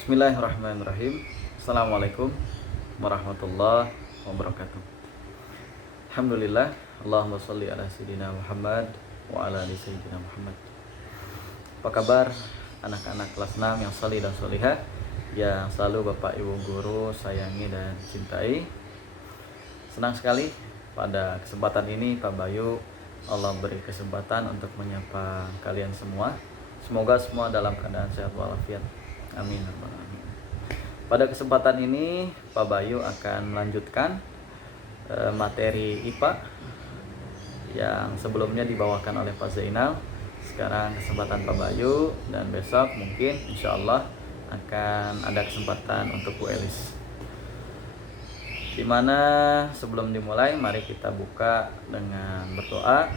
Bismillahirrahmanirrahim. Assalamualaikum warahmatullahi wabarakatuh. Alhamdulillah. Allahumma sholli ala sayyidina Muhammad wa ala ali sayyidina Muhammad. Apa kabar anak-anak kelas 6 yang salih dan solihah, yang selalu Bapak Ibu guru sayangi dan cintai? Senang sekali pada kesempatan ini Pak Bayu Allah beri kesempatan untuk menyapa kalian semua. Semoga semua dalam keadaan sehat walafiat. Amin. Pada kesempatan ini Pak Bayu akan melanjutkan materi IPA yang sebelumnya dibawakan oleh Pak Zainal. Sekarang kesempatan Pak Bayu, dan besok mungkin insya Allah akan ada kesempatan untuk Bu Elis. Dimana sebelum dimulai, mari kita buka dengan berdoa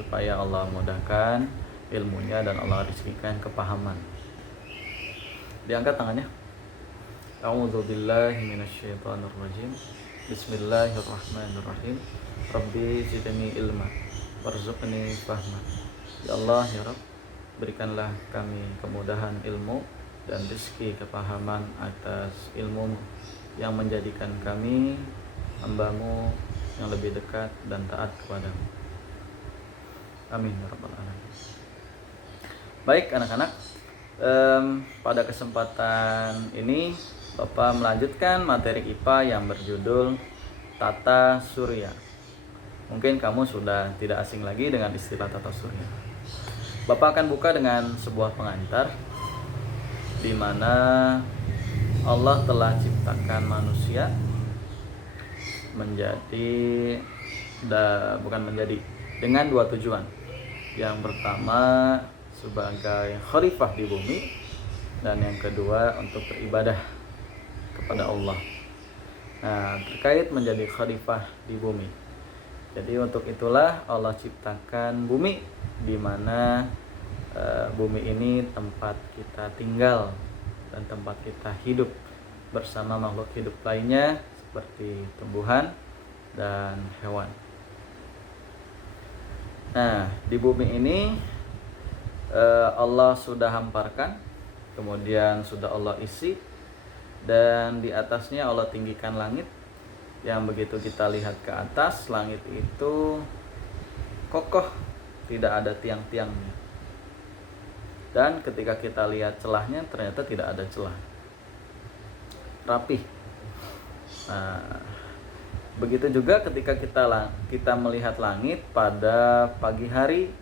supaya Allah mudahkan ilmunya dan Allah rizkikan kepahaman. Diangkat tangannya. A'udzubillahi minasyaitonirrajim. Bismillahirrahmanirrahim. Rabbi zidni ilma warzuqni fahma. Ya Allah, ya Rabb, berikanlah kami kemudahan ilmu dan rezeki kepahaman atas ilmu yang menjadikan kami hamba-Mu yang lebih dekat dan taat kepadamu. Amin ya rabbal alamin. Baik anak-anak, pada kesempatan ini Bapak melanjutkan materi IPA yang berjudul Tata Surya. Mungkin kamu sudah tidak asing lagi dengan istilah tata surya. Bapak akan buka dengan sebuah pengantar di mana Allah telah ciptakan manusia dengan dua tujuan. Yang pertama sebagai khalifah di bumi, dan yang kedua untuk beribadah kepada Allah. Nah, terkait menjadi khalifah di bumi, jadi untuk itulah Allah ciptakan bumi, di mana bumi ini tempat kita tinggal dan tempat kita hidup bersama makhluk hidup lainnya seperti tumbuhan dan hewan. Nah, di bumi ini Allah sudah hamparkan, kemudian sudah Allah isi, dan di atasnya Allah tinggikan langit, yang begitu kita lihat ke atas, langit itu kokoh, tidak ada tiang-tiangnya. Dan ketika kita lihat celahnya, ternyata tidak ada celah, rapih. Nah, begitu juga ketika kita melihat langit pada pagi hari,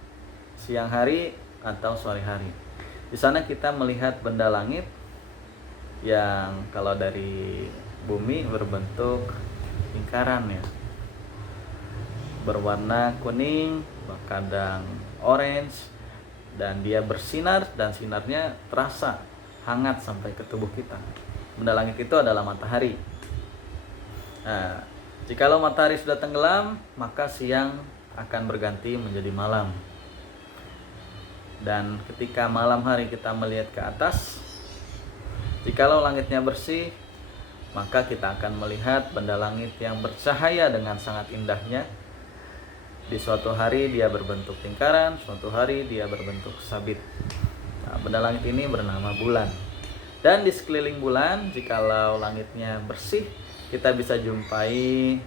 siang hari, atau sore hari. Di sana kita melihat benda langit yang kalau dari bumi berbentuk lingkaran ya, berwarna kuning, kadang orange, dan dia bersinar, dan sinarnya terasa hangat sampai ke tubuh kita. Benda langit itu adalah matahari. Nah, jikalau matahari sudah tenggelam, maka siang akan berganti menjadi malam. Dan ketika malam hari kita melihat ke atas, jikalau langitnya bersih, maka kita akan melihat benda langit yang bercahaya dengan sangat indahnya. Di suatu hari dia berbentuk lingkaran, suatu hari dia berbentuk sabit. Nah, benda langit ini bernama bulan. Dan di sekeliling bulan, jikalau langitnya bersih, kita bisa jumpai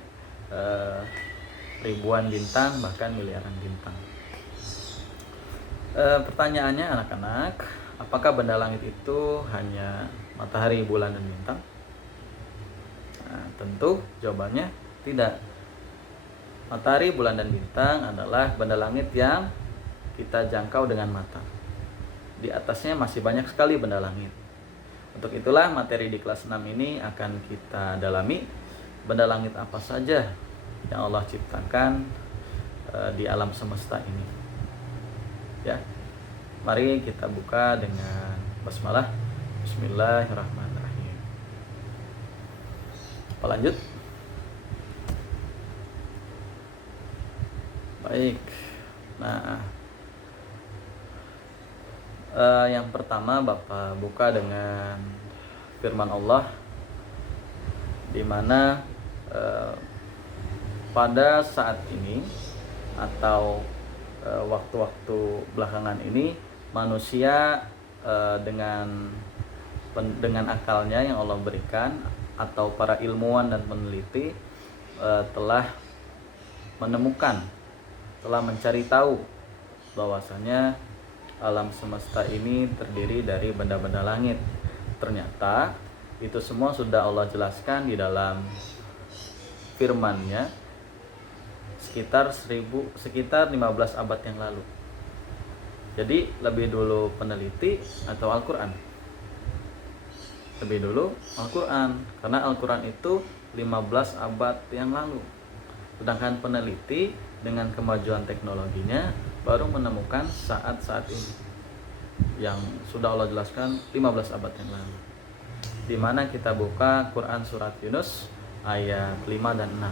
ribuan bintang, bahkan miliaran bintang. Pertanyaannya anak-anak, apakah benda langit itu hanya matahari, bulan, dan bintang? Nah, tentu jawabannya tidak. Matahari, bulan, dan bintang adalah benda langit yang kita jangkau dengan mata. Di atasnya masih banyak sekali benda langit. Untuk itulah materi di kelas 6 ini akan kita dalami benda langit apa saja yang Allah ciptakan di alam semesta ini. Ya, mari kita buka dengan basmalah. Bismillahirrahmanirrahim. Apa lanjut? Baik. Nah, yang pertama Bapak buka dengan firman Allah, di mana pada saat ini atau waktu-waktu belakangan ini manusia dengan dengan akalnya yang Allah berikan, atau para ilmuwan dan peneliti telah menemukan, telah mencari tahu bahwasanya alam semesta ini terdiri dari benda-benda langit. Ternyata itu semua sudah Allah jelaskan di dalam firman-Nya sekitar 15 abad yang lalu. Jadi lebih dulu peneliti atau Al-Qur'an? Lebih dulu Al-Qur'an, karena Al-Qur'an itu 15 abad yang lalu. Sedangkan peneliti dengan kemajuan teknologinya baru menemukan saat-saat ini yang sudah Allah jelaskan 15 abad yang lalu. Di mana kita buka Quran surat Yunus ayat 5 dan 6.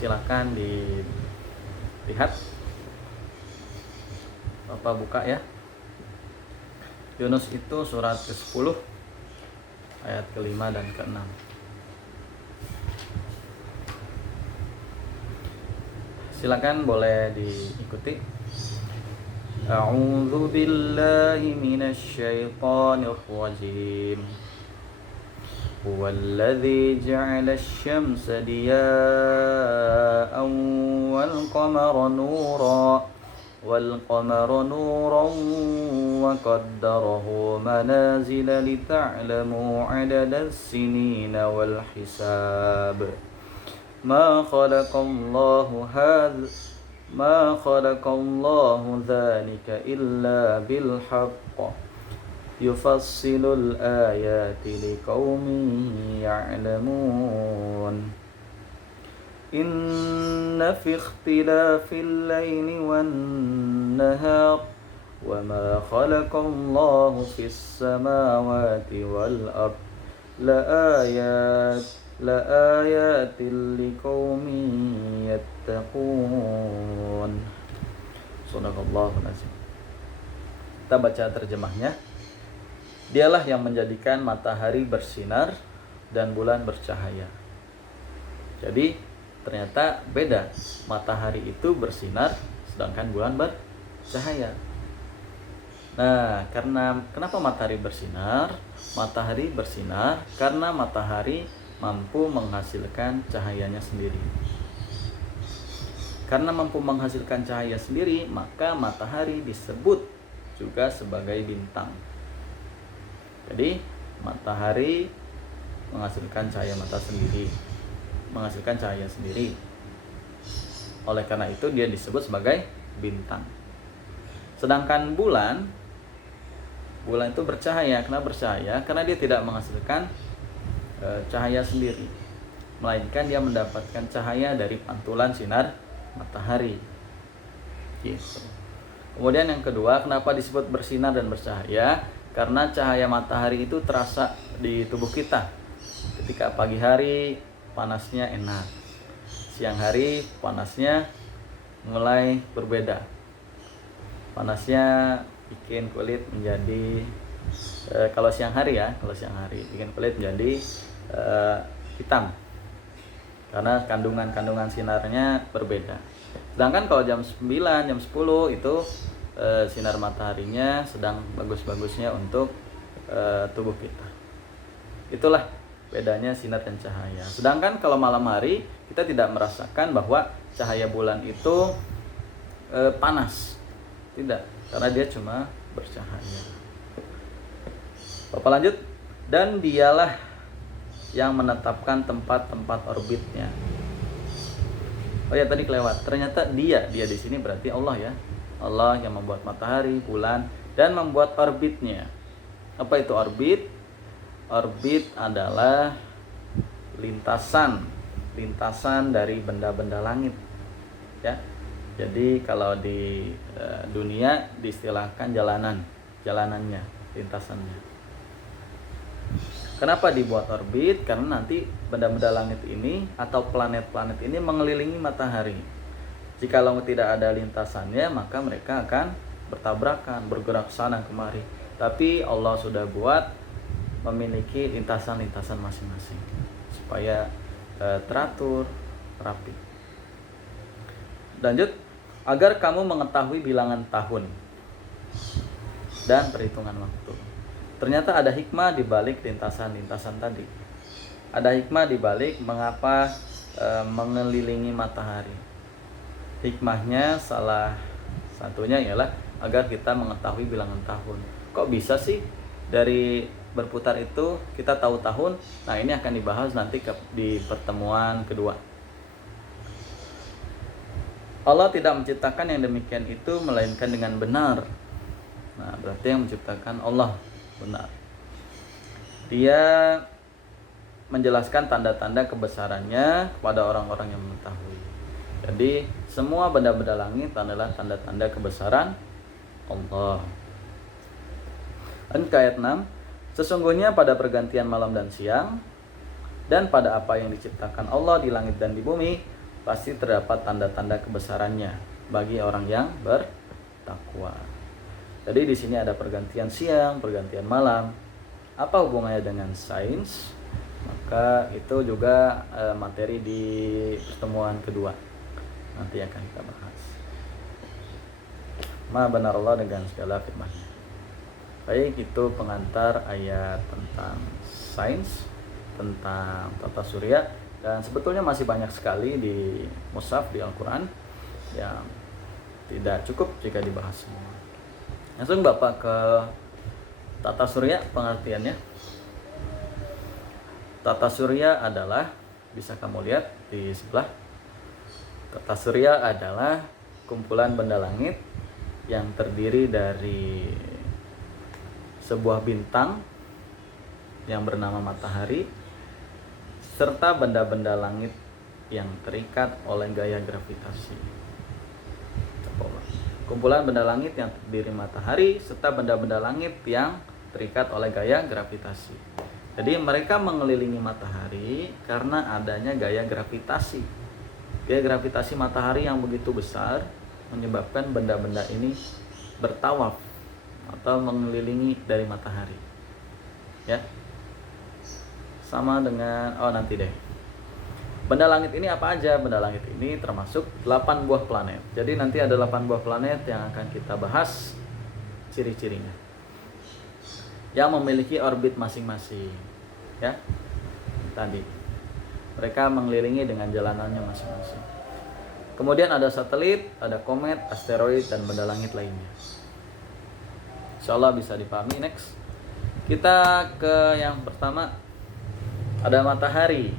Silakan dilihat. Bapak buka ya. Yunus itu surat ke-10 ayat ke-5 dan ke-6. Silakan boleh diikuti. A'udzu billahi minasy syaithanir rajim. Huwallazi ja'ala asy-syamsa diya'an wal qamara nuran wa qaddarahu manazila lita'lamu 'adada as-sinina wal hisab. ما خلق الله ذلك إلا بالحق يفصل الآيات لقوم يعلمون إن في اختلاف الليل والنهار وما خلق الله في السماوات والأرض لآيات لقوم يتقون. Sadaqallahul azim. Kita baca terjemahnya. Dialah yang menjadikan matahari bersinar dan bulan bercahaya. Jadi ternyata beda. Matahari itu bersinar sedangkan bulan bercahaya. Nah, kenapa matahari bersinar? Matahari bersinar karena matahari mampu menghasilkan cahayanya sendiri. Karena mampu menghasilkan cahaya sendiri, maka matahari disebut juga sebagai bintang. Jadi, matahari menghasilkan cahaya sendiri. Oleh karena itu dia disebut sebagai bintang. Sedangkan bulan itu bercahaya. Kenapa bercahaya? Karena dia tidak menghasilkan cahaya sendiri, melainkan dia mendapatkan cahaya dari pantulan sinar matahari. Gitu. Kemudian yang kedua, kenapa disebut bersinar dan bercahaya? Karena cahaya matahari itu terasa di tubuh kita. Ketika pagi hari panasnya enak, siang hari panasnya mulai berbeda. Panasnya bikin kulit menjadi kalau siang hari bikin kulit menjadi hitam karena kandungan sinarnya berbeda. Sedangkan kalau jam 9, jam 10 itu sinar mataharinya sedang bagus-bagusnya untuk tubuh kita. Itulah bedanya sinar dan cahaya. Sedangkan kalau malam hari kita tidak merasakan bahwa cahaya bulan itu panas. Tidak, karena dia cuma bercahaya. Bapak lanjut. Dan dialah yang menetapkan tempat-tempat orbitnya. Oh ya, tadi kelewat. Ternyata dia di sini berarti Allah ya. Allah yang membuat matahari, bulan, dan membuat orbitnya. Apa itu orbit? Orbit adalah lintasan dari benda-benda langit. Ya. Jadi kalau di dunia diistilahkan jalanannya, lintasannya. Kenapa dibuat orbit? Karena nanti benda-benda langit ini atau planet-planet ini mengelilingi matahari. Jika tidak ada lintasannya, maka mereka akan bertabrakan, bergerak sana kemari. Tapi Allah sudah buat memiliki lintasan-lintasan masing-masing supaya teratur, rapi. Lanjut, agar kamu mengetahui bilangan tahun dan perhitungan waktu. Ternyata ada hikmah di balik lintasan-lintasan tadi. Ada hikmah di balik mengapa mengelilingi matahari. Hikmahnya salah satunya ialah agar kita mengetahui bilangan tahun. Kok bisa sih dari berputar itu kita tahu tahun? Nah, ini akan dibahas nanti di pertemuan kedua. Allah tidak menciptakan yang demikian itu melainkan dengan benar. Nah, berarti yang menciptakan Allah benar. Dia menjelaskan tanda-tanda kebesarannya kepada orang-orang yang mengetahui. Jadi semua benda-benda langit adalah tanda-tanda kebesaran Allah. Dan ayat 6, sesungguhnya pada pergantian malam dan siang dan pada apa yang diciptakan Allah di langit dan di bumi pasti terdapat tanda-tanda kebesarannya bagi orang yang bertakwa. Jadi di sini ada pergantian siang, pergantian malam. Apa hubungannya dengan sains? Maka itu juga materi di pertemuan kedua. Nanti akan kita bahas. Ma benar Allah dengan segala firman-Nya. Baik, itu pengantar ayat tentang sains, tentang tata surya, dan sebetulnya masih banyak sekali di mushaf di Al-Quran yang tidak cukup jika dibahas semua. Langsung Bapak ke tata surya, pengertiannya. Tata surya adalah, bisa kamu lihat di sebelah, tata surya adalah kumpulan benda langit yang terdiri dari sebuah bintang yang bernama matahari serta benda-benda langit yang terikat oleh gaya gravitasi. Kumpulan benda langit yang terdiri matahari serta benda-benda langit yang terikat oleh gaya gravitasi. Jadi mereka mengelilingi matahari karena adanya gaya gravitasi. Gaya gravitasi matahari yang begitu besar menyebabkan benda-benda ini bertawaf atau mengelilingi dari matahari. Ya. Sama dengan nanti deh. Benda langit ini apa aja? Benda langit ini termasuk 8 buah planet. Jadi nanti ada 8 buah planet yang akan kita bahas ciri-cirinya. Yang memiliki orbit masing-masing. Ya. Tadi mereka mengelilingi dengan jalanannya masing-masing. Kemudian ada satelit, ada komet, asteroid, dan benda langit lainnya. Insyaallah bisa dipahami. Next, kita ke yang pertama. Ada matahari.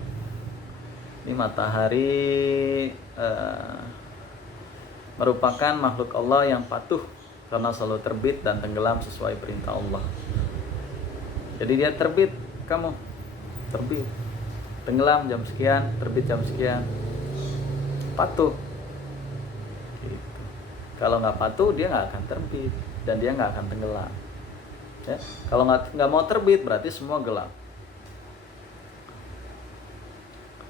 Ini matahari merupakan makhluk Allah yang patuh karena selalu terbit dan tenggelam sesuai perintah Allah. Jadi dia terbit, kamu terbit, tenggelam jam sekian, terbit jam sekian, patuh. Gitu. Kalau nggak patuh dia nggak akan terbit dan dia nggak akan tenggelam. Ya. Kalau nggak mau terbit berarti semua gelap.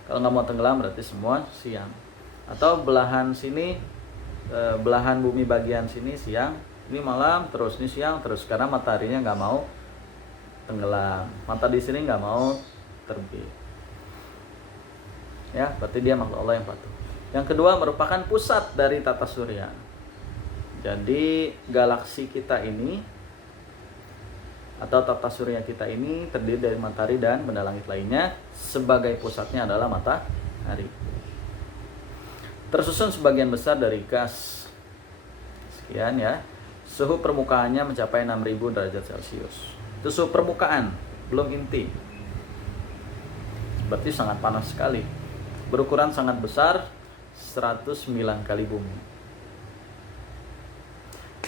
Kalau nggak mau tenggelam berarti semua siang. Atau belahan sini, belahan bumi bagian sini siang, ini malam, terus ini siang, terus karena mataharinya nggak mau tenggelam. Mata di sini nggak mau terbit. Ya, berarti dia makhluk Allah yang patuh. Yang kedua merupakan pusat dari tata surya. Jadi galaksi kita ini atau tata surya kita ini terdiri dari matahari dan benda langit lainnya. Sebagai pusatnya adalah matahari. Tersusun sebagian besar dari gas. Sekian ya. Suhu permukaannya mencapai 6.000 derajat Celcius. Itu suhu permukaan, belum inti. Berarti sangat panas sekali. Berukuran sangat besar, 109 kali bumi.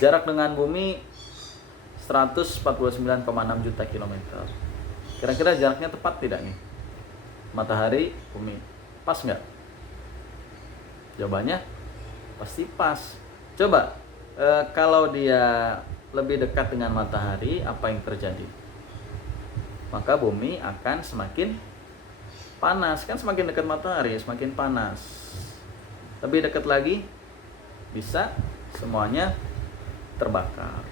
Jarak dengan bumi 149,6 juta kilometer. Kira-kira jaraknya tepat tidak nih? Matahari, bumi. Pas nggak? Jawabannya pasti pas. Coba, kalau dia lebih dekat dengan matahari, apa yang terjadi? Maka bumi akan semakin panas. Kan semakin dekat matahari, semakin panas. Lebih dekat lagi, bisa semuanya terbakar.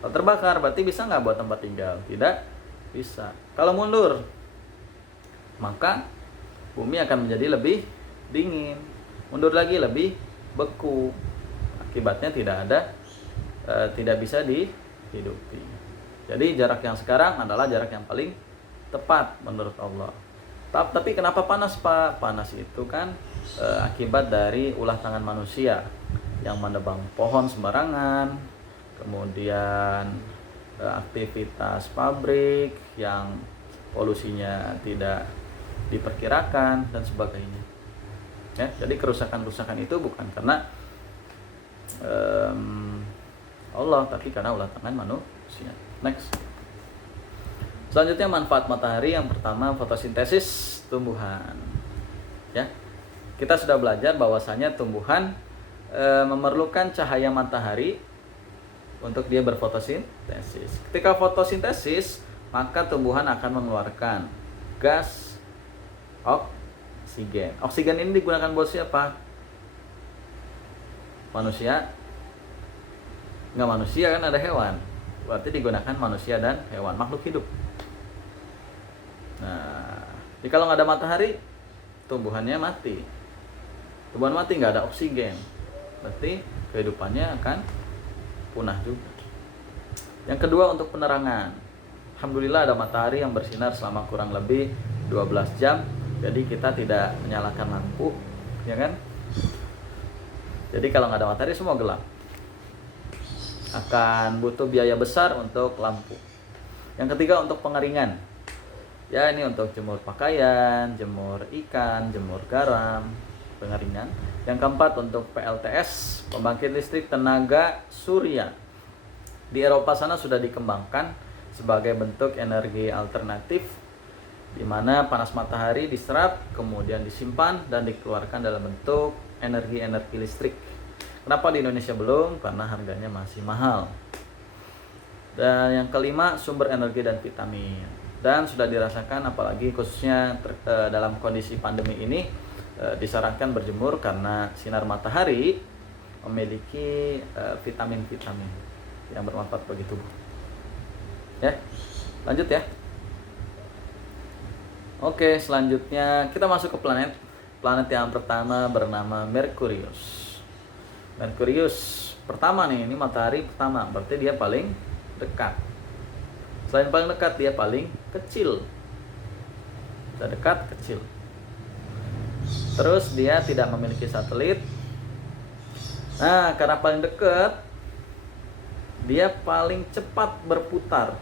Kalau terbakar berarti bisa nggak buat tempat tinggal? Tidak bisa. Kalau mundur, maka bumi akan menjadi lebih dingin. Mundur lagi lebih beku. Akibatnya tidak bisa dihidupi. Jadi jarak yang sekarang adalah jarak yang paling tepat menurut Allah. Tapi kenapa panas, Pak? Panas itu kan akibat dari ulah tangan manusia yang menebang pohon sembarangan, kemudian aktivitas pabrik yang polusinya tidak diperkirakan dan sebagainya. Ya, jadi kerusakan-kerusakan itu bukan karena Allah, tapi karena ulah tangan manusia. Next. Selanjutnya manfaat matahari. Yang pertama, fotosintesis tumbuhan. Ya, kita sudah belajar bahwasanya tumbuhan memerlukan cahaya matahari untuk dia berfotosintesis. Ketika fotosintesis, maka tumbuhan akan mengeluarkan gas oksigen. Oksigen ini digunakan buat siapa? Manusia? Nggak manusia, kan ada hewan. Berarti digunakan manusia dan hewan, makhluk hidup. Nah, jadi kalau nggak ada matahari, tumbuhannya mati. Tumbuhan mati, nggak ada oksigen, berarti kehidupannya akan punah juga. Yang kedua, untuk penerangan. Alhamdulillah ada matahari yang bersinar selama kurang lebih 12 jam. Jadi kita tidak menyalakan lampu, ya kan? Jadi kalau nggak ada matahari semua gelap. Akan butuh biaya besar untuk lampu. Yang ketiga, untuk pengeringan. Ya, ini untuk jemur pakaian, jemur ikan, jemur garam, pengeringan. Yang keempat, untuk PLTS, pembangkit listrik tenaga surya. Di Eropa sana sudah dikembangkan sebagai bentuk energi alternatif, di mana panas matahari diserap, kemudian disimpan dan dikeluarkan dalam bentuk energi listrik. Kenapa di Indonesia belum? Karena harganya masih mahal. Dan yang kelima, sumber energi dan vitamin. Dan sudah dirasakan, apalagi khususnya dalam kondisi pandemi ini, disarankan berjemur karena sinar matahari memiliki vitamin-vitamin yang bermanfaat bagi tubuh. Ya, lanjut ya. Oke, selanjutnya kita masuk ke planet. Planet yang pertama bernama Merkurius. Merkurius pertama nih, ini matahari pertama, berarti dia paling dekat. Selain paling dekat, dia paling kecil. Kita dekat, kecil. Terus dia tidak memiliki satelit. Nah, karena paling dekat, dia paling cepat berputar.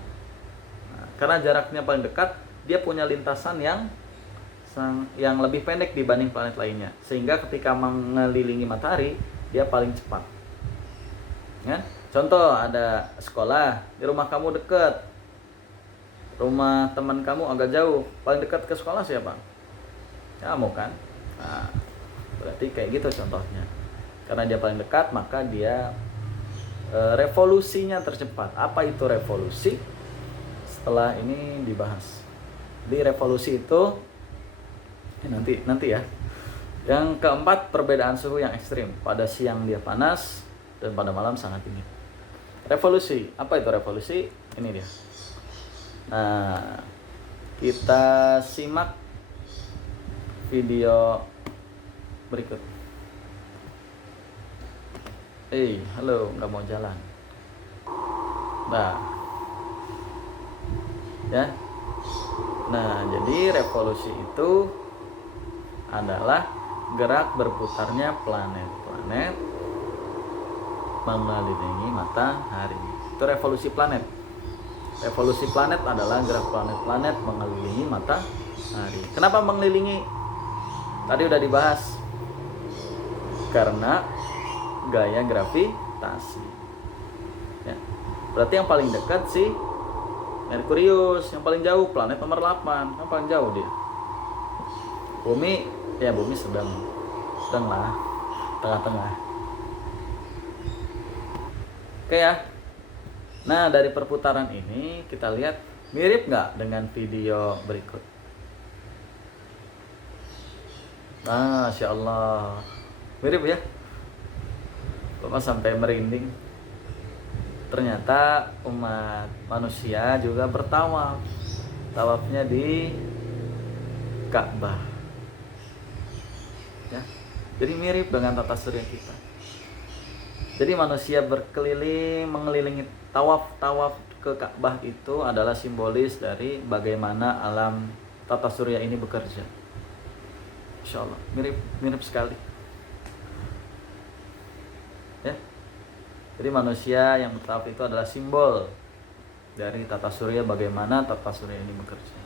Nah, karena jaraknya paling dekat, dia punya lintasan yang lebih pendek dibanding planet lainnya. Sehingga ketika mengelilingi matahari, dia paling cepat. Ya? Contoh, ada sekolah, di rumah kamu dekat, rumah teman kamu agak jauh, paling dekat ke sekolah siapa? Kamu kan? Nah, berarti kayak gitu contohnya. Karena dia paling dekat, maka dia revolusinya tercepat. Apa itu revolusi? Setelah ini dibahas. Di revolusi itu nanti ya. Yang keempat, perbedaan suhu yang ekstrim. Pada siang dia panas dan pada malam sangat dingin. Revolusi. Apa itu revolusi? Ini dia. Nah, kita simak video berikut. Halo, nggak mau jalan. Nah, ya. Nah, jadi revolusi itu adalah gerak berputarnya planet-planet mengelilingi matahari. Itu revolusi planet. Revolusi planet adalah gerak planet-planet mengelilingi matahari. Kenapa mengelilingi? Tadi udah dibahas. Karena gaya gravitasi. Ya. Berarti yang paling dekat sih Merkurius, yang paling jauh planet nomor 8, yang paling jauh dia. Bumi sedang lah, tengah-tengah. Oke ya. Nah, dari perputaran ini kita lihat mirip nggak dengan video berikut? Masya Allah, mirip ya. Bapak sampai merinding. Ternyata umat manusia juga bertawaf. Tawafnya di Ka'bah. Ya. Jadi mirip dengan tata surya kita. Jadi manusia berkeliling, mengelilingi tawaf ke Ka'bah itu adalah simbolis dari bagaimana alam tata surya ini bekerja. Insya Allah mirip sekali ya. Jadi manusia yang bertawaf itu adalah simbol dari tata surya, bagaimana tata surya ini bekerja.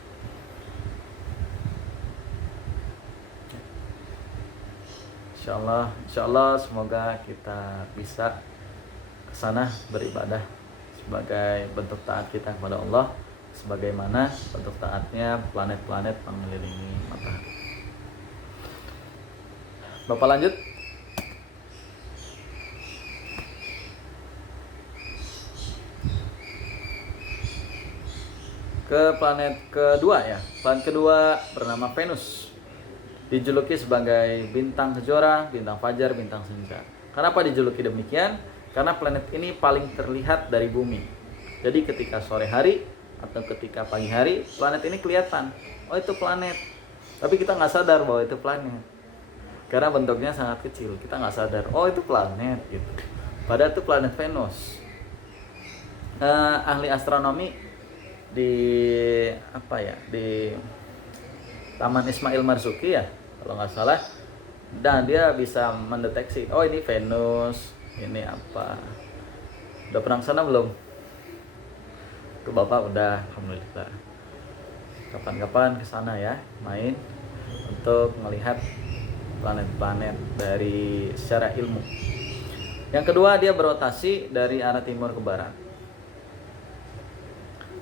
Insya Allah semoga kita bisa ke sana beribadah sebagai bentuk taat kita kepada Allah, sebagaimana bentuk taatnya planet-planet mengelilingi matahari. Bapak lanjut. Ke planet kedua ya. Planet kedua bernama Venus. Dijuluki sebagai bintang kejora, bintang fajar, bintang senja. Kenapa dijuluki demikian? Karena planet ini paling terlihat dari bumi. Jadi ketika sore hari atau ketika pagi hari, planet ini kelihatan. Oh, itu planet. Tapi kita nggak sadar bahwa itu planet. Karena bentuknya sangat kecil, kita nggak sadar. Oh, itu planet gitu. Padahal itu planet Venus. Ahli astronomi di Taman Ismail Marzuki ya kalau nggak salah, dan dia bisa mendeteksi, oh ini Venus, ini apa. Udah pernah kesana belum? Tuh Bapak udah, alhamdulillah. Kapan-kapan kesana ya, main untuk melihat planet-planet dari secara ilmu. Yang kedua, dia berotasi dari arah timur ke barat.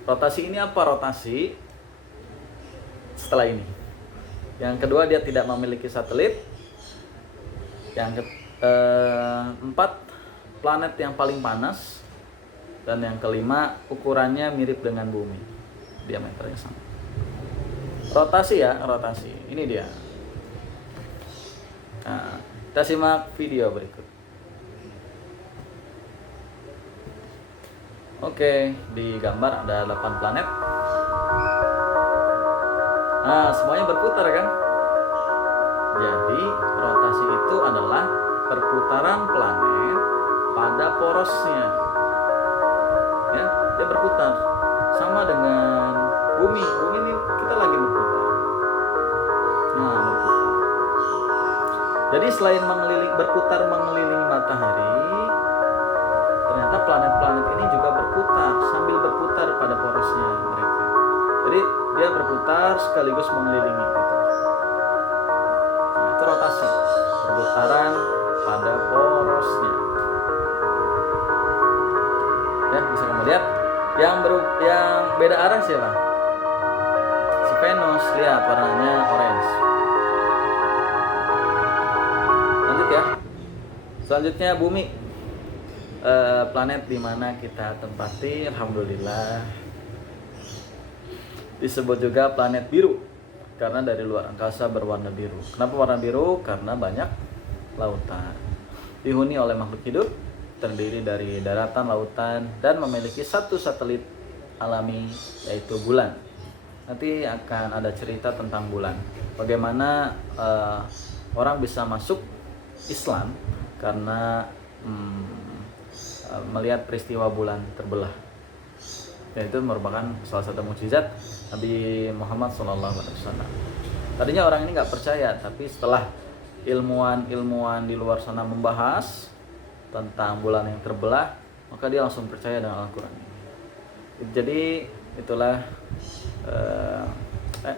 Rotasi ini apa rotasi? Setelah ini. Yang kedua, dia tidak memiliki satelit. Yang keempat, planet yang paling panas. Dan yang kelima, ukurannya mirip dengan bumi, diameternya sama. Rotasi ya, rotasi. Ini dia. Nah, kita simak video berikut. Oke, di gambar ada 8 planet. Nah, semuanya berputar kan? Jadi, rotasi itu adalah perputaran planet pada porosnya. Ya, dia berputar. Sama dengan bumi. Bumi ini kita lagi berputar. Nah, berputar. Jadi selain berputar mengelilingi matahari, ternyata planet-planet ini juga berputar sambil berputar pada porosnya mereka. Jadi dia berputar sekaligus mengelilingi gitu. Nah, itu rotasi, perputaran pada porosnya. Ya, bisa kamu lihat. Yang beda arah siapa? Si Venus, lihat warnanya orange. Lanjut ya. Selanjutnya bumi. Planet di mana kita tempati, alhamdulillah, disebut juga planet biru karena dari luar angkasa berwarna biru. Kenapa warna biru? Karena banyak lautan. Dihuni oleh makhluk hidup, terdiri dari daratan, lautan, dan memiliki satu satelit alami, yaitu bulan. Nanti akan ada cerita tentang bulan. Bagaimana orang bisa masuk Islam karena melihat peristiwa bulan terbelah. Dan itu merupakan salah satu mukjizat Nabi Muhammad SAW. Tadinya orang ini nggak percaya, tapi setelah ilmuwan di luar sana membahas tentang bulan yang terbelah, maka dia langsung percaya dengan Al-Quran. Jadi itulah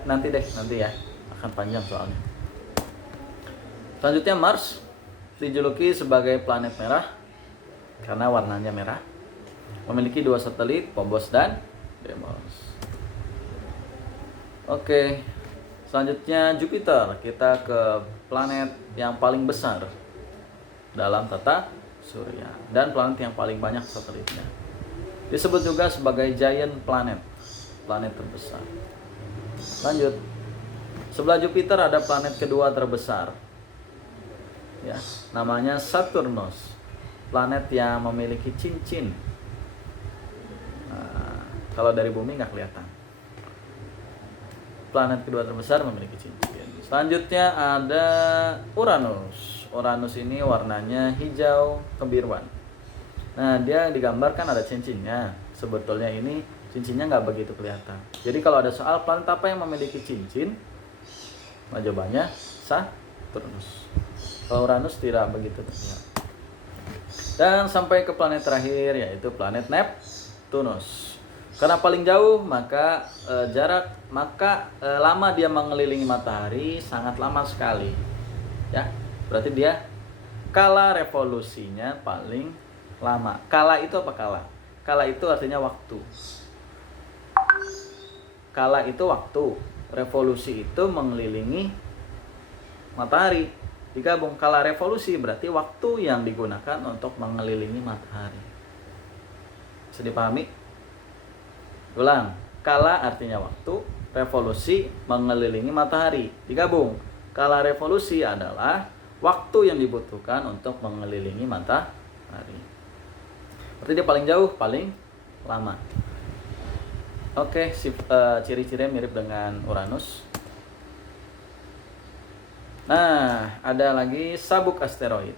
nanti ya, akan panjang soalnya. Selanjutnya Mars dijuluki sebagai planet merah karena warnanya merah. Memiliki 2 satelit, Phobos dan Deimos. Oke, selanjutnya Jupiter. Kita ke planet yang paling besar dalam tata surya dan planet yang paling banyak satelitnya. Disebut juga sebagai giant planet, planet terbesar. Lanjut. Sebelah Jupiter ada planet kedua terbesar. Ya, namanya Saturnus. Planet yang memiliki cincin. Nah, kalau dari bumi nggak kelihatan. Planet kedua terbesar memiliki cincin. Selanjutnya ada Uranus. Uranus ini warnanya hijau kebiruan. Nah, dia digambarkan ada cincinnya. sebetulnya ini cincinnya nggak begitu kelihatan. Jadi kalau ada soal planet apa yang memiliki cincin, nah jawabannya Saturnus. Kalau Uranus tidak begitu terlihat. Dan sampai ke planet terakhir, yaitu planet Neptunus. Karena paling jauh, maka lama dia mengelilingi matahari sangat lama sekali. Ya, berarti dia kala revolusinya paling lama. Kala itu apa kala? Kala itu artinya waktu. Kala itu waktu. Revolusi itu mengelilingi matahari. Digabung kala revolusi berarti waktu yang digunakan untuk mengelilingi matahari. Bisa dipahami? Ulang. Kala artinya waktu, revolusi mengelilingi matahari. Digabung. Kala revolusi adalah waktu yang dibutuhkan untuk mengelilingi matahari. Berarti dia paling jauh, paling lama. Oke, ciri-cirinya mirip dengan Uranus. Nah, ada lagi sabuk asteroid.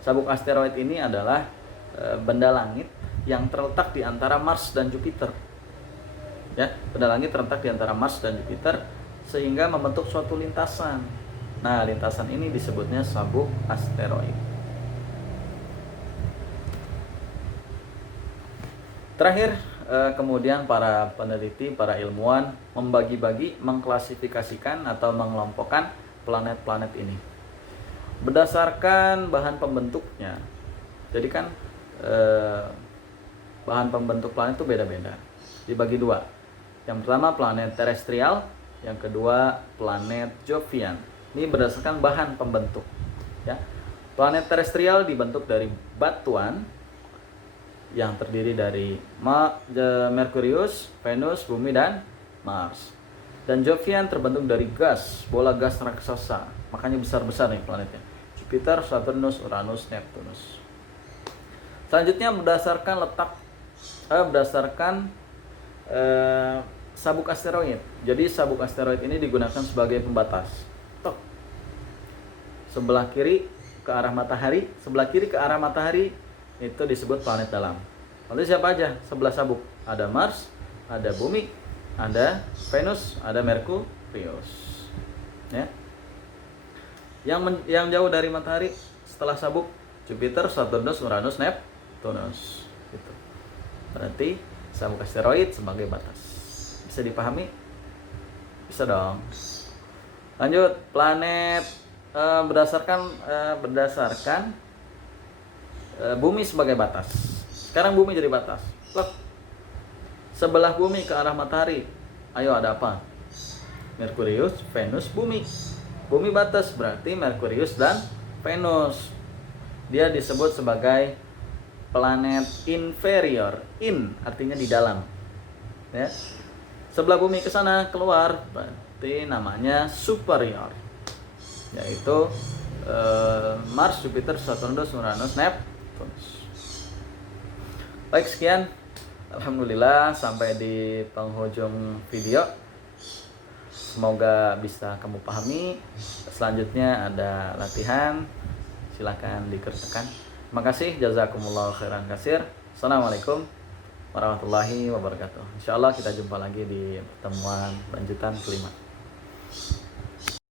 Sabuk asteroid ini adalah benda langit yang terletak di antara Mars dan Jupiter. Ya, benda langit terletak di antara Mars dan Jupiter sehingga membentuk suatu lintasan. Nah, lintasan ini disebutnya sabuk asteroid. Terakhir, kemudian para peneliti, para ilmuwan membagi-bagi, mengklasifikasikan atau mengelompokkan planet-planet ini berdasarkan bahan pembentuknya. Jadi kan bahan pembentuk planet itu beda-beda, dibagi dua. Yang pertama planet terestrial, yang kedua planet Jovian. Ini berdasarkan bahan pembentuk, ya. Planet terestrial dibentuk dari batuan yang terdiri dari Merkurius, Venus, Bumi, dan Mars. Dan Jovian terbentuk dari gas, bola gas raksasa. Makanya besar-besar nih planetnya. Jupiter, Saturnus, Uranus, Neptunus. Selanjutnya berdasarkan sabuk asteroid. Jadi sabuk asteroid ini digunakan sebagai pembatas. Sebelah kiri ke arah matahari, itu disebut planet dalam. Lalu siapa aja sebelah sabuk? Ada Mars, ada Bumi, ada Venus, ada Merkurius. Ya. Yang jauh dari matahari setelah sabuk Jupiter, Saturnus, Uranus, Neptunus. Gitu. Berarti sabuk asteroid sebagai batas. Bisa dipahami? Bisa dong. Lanjut, planet berdasarkan Bumi sebagai batas. Sekarang Bumi jadi batas. Loh, sebelah Bumi ke arah matahari, ayo ada apa? Merkurius, Venus, Bumi. Bumi batas berarti Merkurius dan Venus. Dia disebut sebagai planet inferior. In artinya di dalam. Ya. Sebelah Bumi ke sana keluar berarti namanya superior. Yaitu Mars, Jupiter, Saturnus, Uranus, Neptunus. Baik, sekian. Alhamdulillah sampai di penghujung video. Semoga bisa kamu pahami. Selanjutnya ada latihan. Silakan dikerjakan. Terima kasih. Jazakumullah khairan katsir. Assalamualaikum warahmatullahi wabarakatuh. Insyaallah kita jumpa lagi di pertemuan lanjutan kelima.